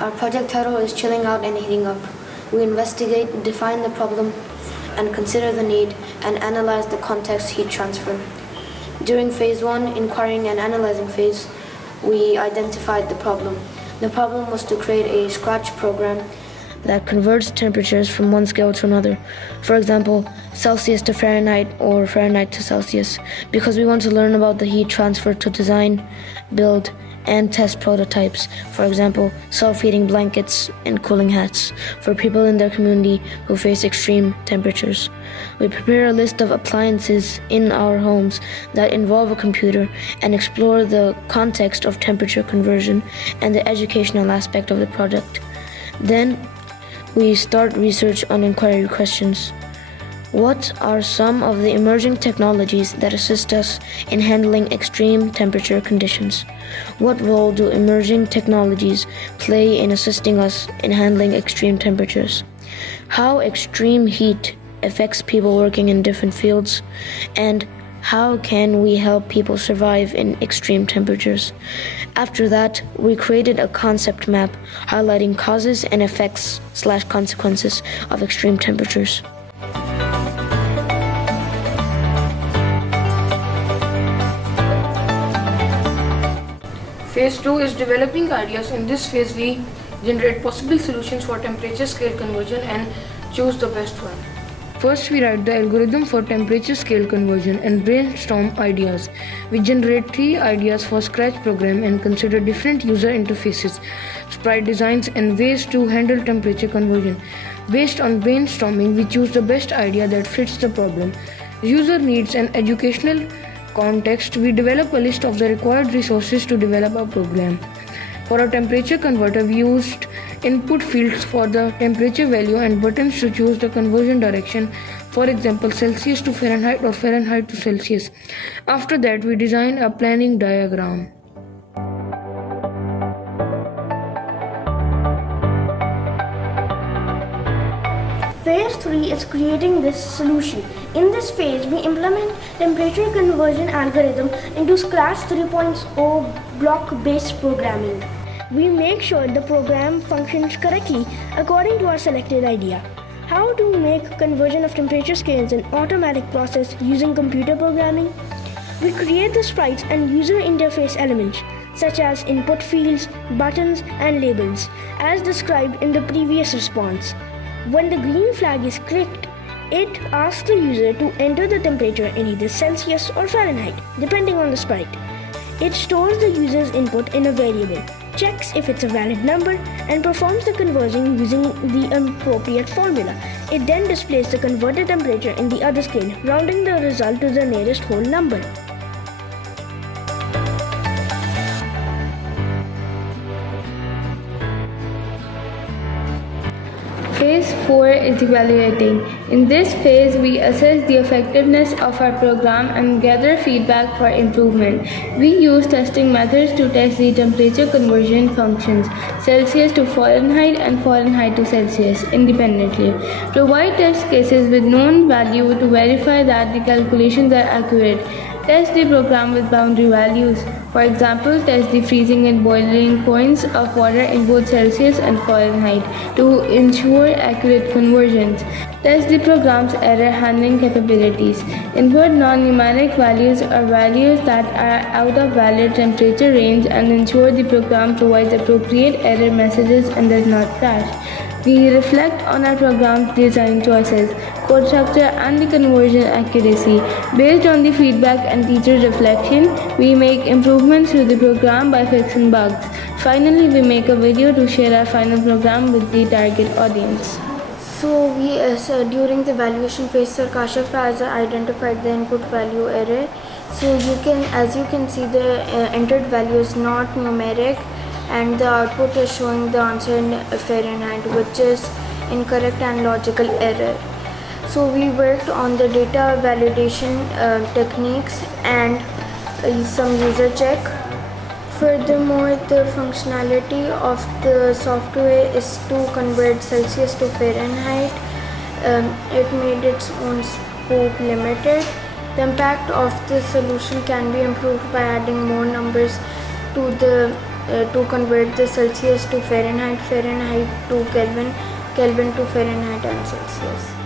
Our project title is Chilling Out and Heating Up. We investigate, define the problem, and consider the need, and analyze the context heat transfer. During phase 1, inquiring and analyzing phase, we identified the problem. The problem was to create a scratch program that converts temperatures from one scale to another. For example, Celsius to Fahrenheit or Fahrenheit to Celsius, because we want to learn about the heat transfer to design, build, and test prototypes. For example, self-heating blankets and cooling hats for people in their community who face extreme temperatures. We prepare a list of appliances in our homes that involve a computer and explore the context of temperature conversion and the educational aspect of the project. Then, we start research on inquiry questions. What are some of the emerging technologies that assist us in handling extreme temperature conditions? What role do emerging technologies play in assisting us in handling extreme temperatures? How extreme heat affects people working in different fields? And how can we help people survive in extreme temperatures? After that, we created a concept map highlighting causes and effects/consequences of extreme temperatures. Phase 2 is developing ideas. In this phase, we generate possible solutions for temperature scale conversion and choose the best one. First, we write the algorithm for temperature scale conversion and brainstorm ideas. We generate 3 ideas for Scratch program and consider different user interfaces, sprite designs, and ways to handle temperature conversion. Based on brainstorming, we choose the best idea that fits the problem, user needs, and educational context. We develop a list of the required resources to develop a program. For a temperature converter, we used input fields for the temperature value and buttons to choose the conversion direction, for example Celsius to Fahrenheit or Fahrenheit to Celsius. After that, we design a planning diagram. Phase 3 is creating this solution. In this phase, we implement temperature conversion algorithm into Scratch 3.0 block-based programming. We make sure the program functions correctly according to our selected idea. How to make conversion of temperature scales an automatic process using computer programming? We create the sprites and user interface elements such as input fields, buttons, and labels, as described in the previous response. When the green flag is clicked, it asks the user to enter the temperature in either Celsius or Fahrenheit, depending on the sprite. It stores the user's input in a variable, checks if it's a valid number, and performs the conversion using the appropriate formula. It then displays the converted temperature in the other scale, rounding the result to the nearest whole number. Phase 4 is evaluating. In this phase, we assess the effectiveness of our program and gather feedback for improvement. We use testing methods to test the temperature conversion functions, Celsius to Fahrenheit and Fahrenheit to Celsius, independently. Provide test cases with known value to verify that the calculations are accurate. Test the program with boundary values. For example, test the freezing and boiling points of water in both Celsius and Fahrenheit to ensure accurate conversions. Test the program's error handling capabilities. Input non-numeric values or values that are out of valid temperature range and ensure the program provides appropriate error messages and does not crash. We reflect on our program's design choices, code structure, and the conversion accuracy. Based on the feedback and teacher reflection, we make improvements to the program by fixing bugs. Finally, we make a video to share our final program with the target audience. So during the evaluation phase, Sir Kashif has identified the input value error. So as you can see, the entered value is not numeric, and the output is showing the answer in Fahrenheit, which is incorrect and logical error. So we worked on the data validation techniques and some user check. Furthermore, the functionality of the software is to convert Celsius to Fahrenheit. It made its own scope limited. The impact of the solution can be improved by adding more numbers to the to convert the Celsius to Fahrenheit, Fahrenheit to Kelvin, Kelvin to Fahrenheit and Celsius.